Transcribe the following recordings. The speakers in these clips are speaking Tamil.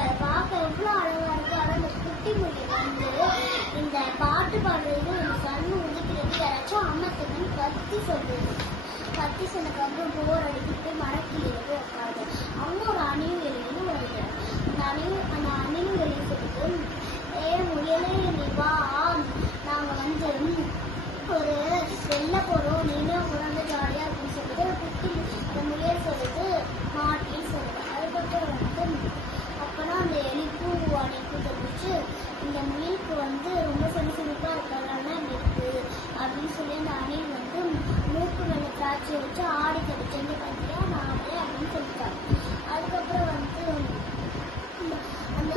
அதை பார்க்க எவ்வளோ அழகா இருக்கு. ஆனால் அந்த குட்டி முயல் வந்து இந்த பாட்டு பாடுறது கண்ணு உதிக்கிறது யாராச்சும் அமர்த்துன்னு கத்தி சொல்லுது. கத்தி சொன்னதுக்கு அப்புறம் போர் அடிக்கிட்டு மரக்கிளியில போய் உட்காது. அவங்க ஒரு அணியும் எலியும் வருது. அந்த அணியும் எலியும் சொல்லிட்டு, முயலே நீ வா, நாங்க வந்து ஒரு வெளில போறோம், நீனும் உட்காந்து ஜாலியா இருக்குன்னு சொல்லிட்டு குட்டி அந்த முயல் சொல்லிட்டு மாட்டின்னு சொல்லுது. அதுக்கப்புறம் வந்து அப்பதான் அந்த எலிக்கும் அணிக்கும் தெரிஞ்சு இந்த முயலுக்கு வந்து ரொம்ப சுறுசுறுப்பா இருக்கிறதுனால இருக்கு அப்படின்னு சொல்லி அந்த அணில் வந்து மூக்கு மேல திராட்சை வச்சு ஆடி கிடைச்சேன்னு பார்த்தியா நான் அப்படின்னு சொல்லிட்டாங்க. அதுக்கப்புறம் வந்து அந்த அந்த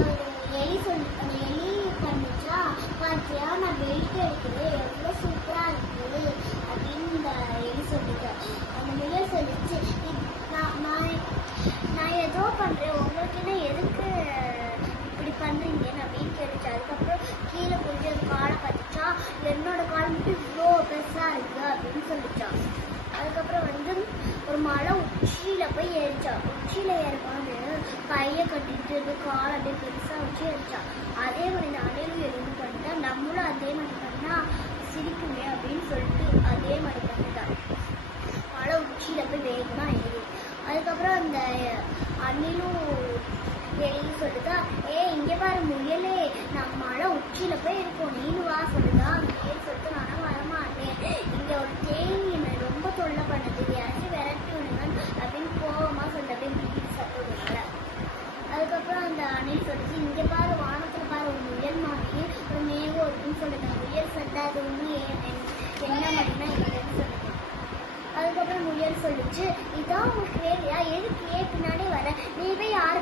எலி பண்ணிச்சா பார்த்தியா நான் வெயிட் எடுக்குது எவ்வளோ சூப்பரா இருக்குது அப்படின்னு இந்த எலி சொல்லிட்டேன். அந்த முயல் சொல்லிச்சு, நான் ஏதோ பண்றேன் உங்களுக்கு என்ன எதுக்கு இப்படி பண்றீங்கன்னு அப்படின்னு கேட்டுச்சு. அதுக்கப்புறம் கீழே போயிட்டு அது காலை பார்த்துச்சா என்னோட கால் மட்டும் இவ்வளோ பெருசா இருக்கு அப்படின்னு சொல்லிச்சான். அதுக்கப்புறம் வந்து ஒரு மலை உச்சியில போய் ஏறிச்சா. உச்சியில ஏறும்போது கைய கட்டிட்டு கால் அப்படியே பெருசா வச்சு ஏறிச்சா. அதே மாதிரி இந்த அணிலும் எதுவும் பண்ணிட்டா நம்மளும் அதே மாதிரி பண்ணா சிரிக்குமே அப்படின்னு சொல்லிட்டு அதே மாதிரி பண்ணிட்டான். மலை உச்சியில போய் வேகமா ஏறி அதுக்கப்புறம் அந்த அணிலும் எலியும் சொல்லுதா, இங்க பாரு முயலே நான் மலை உச்சியில போய் இருக்கோம் நீனு வா சொல்லுதா. முயல் சொல்லிட்டு நானும் வரமாட்டேன், இங்க ஒரு தேனி என்னை ரொம்ப தொல்லை பண்ணுது, யாராச்சும் விரட்டி விடுங்க அப்படின்னு கோவமா சொல்லிட்டு அப்படியே வீட்டு சாப்பிடுவாங்க. அதுக்கப்புறம் அந்த அணில் சொல்லிச்சு, இங்க பாரு வானத்துல பாரு ஒரு முயல் மாதிரி ஒரு மேகம் இருக்குன்னு சொல்லுங்க. முயல் சொல்லிட்டு அது ஒண்ணு என்ன மாதிரினா இல்லைன்னு சொல்லுங்க. அதுக்கப்புறம் முயல் சொல்லிச்சு, இதான் உங்களுக்கு வேலையா, எதுக்கு பின்னாடி வர, நீ போய் யாரு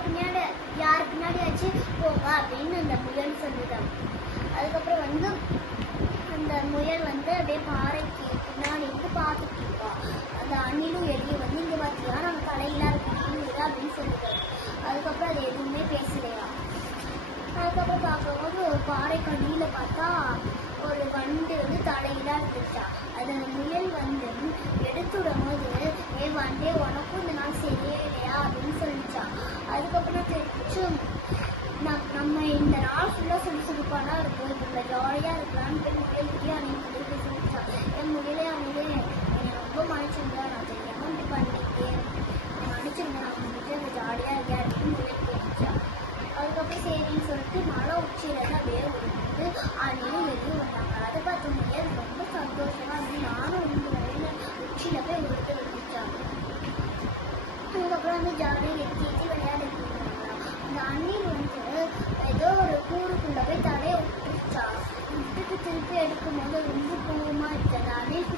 பின்னாடியாச்சு போங்க அப்படின்னு அந்த முயல் சொல்லுதான். அதுக்கப்புறம் வந்து அந்த முயல் வந்து அப்படியே பாறைக்கு பின்னாடி இருந்து பார்த்துட்டு இருக்கா. அந்த அணிலும் எலியும் வந்து இங்க பார்த்தியா நம்ம தலையெல்லாம் இருக்கு அப்படின்னு சொல்லுது. அதுக்கப்புறம் அது எதுவுமே பேசலையா. அதுக்கப்புறம் பார்க்கும்போது ஒரு பாறை கண்ணியில பார்த்தா ஒரு வண்டு வந்து தலையிலா இருந்துச்சா. அது முயல் வந்து எடுத்து விடும் போது வண்டே உனக்கும் இந்த நாள் சரியே இல்லையா அப்படின்னு சொல்லிச்சா. அதுக்கப்புறம் தெரிஞ்சு நம்ம இந்த நாள் ஃபுல்லா சுறுசுறுப்பானா இருக்கும், இதுல ஜாலியா இருக்கலான்னு போய் முயலுக்கே அன்னைக்கு சொல்லிச்சா. என் முயலே என்னை ரொம்ப மன்னிச்சிருந்தா, நான் தெரியாம இப்படி பண்ணிட்டேன், மன்னிச்சிருந்தேன், நான் வந்துட்டு அந்த ஜாலியா இருக்கேன் அப்படின்னு முயல் கேட்டுச்சா. அதுக்கப்புறம் சரின்னு சொல்லிட்டு மலை உச்சியில அப்படியே விழுந்து அணியும் வெளியும் வந்தாங்க. அதை பார்த்த முயல் ரொம்ப சந்தோஷமா இருந்து நானும் உண்டு வரையில உச்சியில போய் விழுந்து விழுந்துச்சாங்க. அதுக்கப்புறம் வந்து ஜாலியாக எத்தி விளையாடிட்டு இருந்தாங்க. அந்த அணில் வந்து ஏதோ ஒரு கூறுக்குள்ள போய் தலையை விட்டுச்சா. விட்டுட்டு திருப்பி எடுக்கும் போது ரொம்ப கோவமா இருக்கு. அந்த அணிலுக்கு